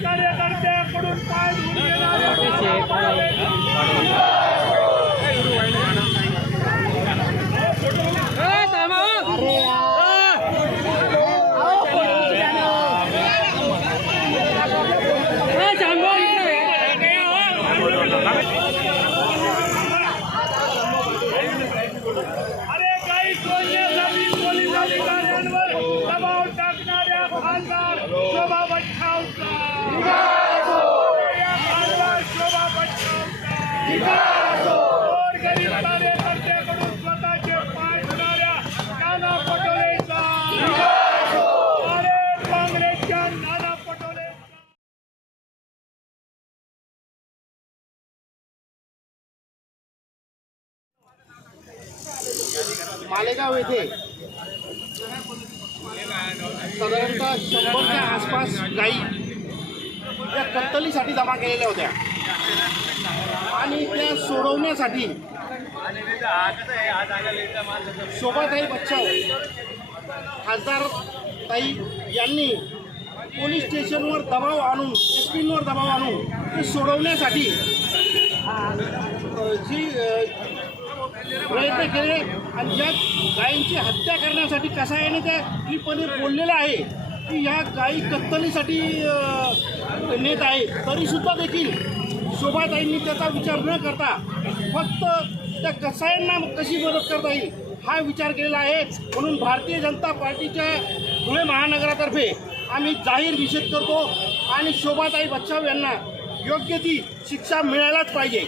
कार्यकर्त्याकडून पाय धुवून घेणाऱ्या नाना पटोलेंचा अरे काही सोडण्यासाठी पोलीस अधिकाऱ्यांवर दबाव टाकणाऱ्या शोभा कार्यकर्त्याकडून स्वतःचे पाय नाना पटोलेचा काँग्रेसच्या नाना पटोले मालेगाव येथे साधारणतः शंभरच्या आसपास गाई या कत्तलीसाठी जमा केलेल्या होत्या. आणि त्या सोडवण्यासाठी शोभाताई बच्चाव खासदार ताई यांनी पोलीस स्टेशनवर दबाव आणून एस पींवर दबाव आणून ते सोडवण्यासाठी जी प्रयत्न केले आणि ज्या गायींची हत्या करण्यासाठी कसायाने त्या टीपणे बोललेलं आहे की या गायी कत्तलीसाठी नेत आहे. तरीसुद्धा देखील शोभाताईंनी त्याचा विचार न करता फक्त त्या कसायांना कशी मदत करता येईल हा विचार केलेला आहे. म्हणून भारतीय जनता पार्टीच्या धुळे महानगरातर्फे आम्ही जाहीर निषेध करतो आणि शोभाताई बच्चाव यांना योग्य ती शिक्षा मिळायलाच पाहिजे.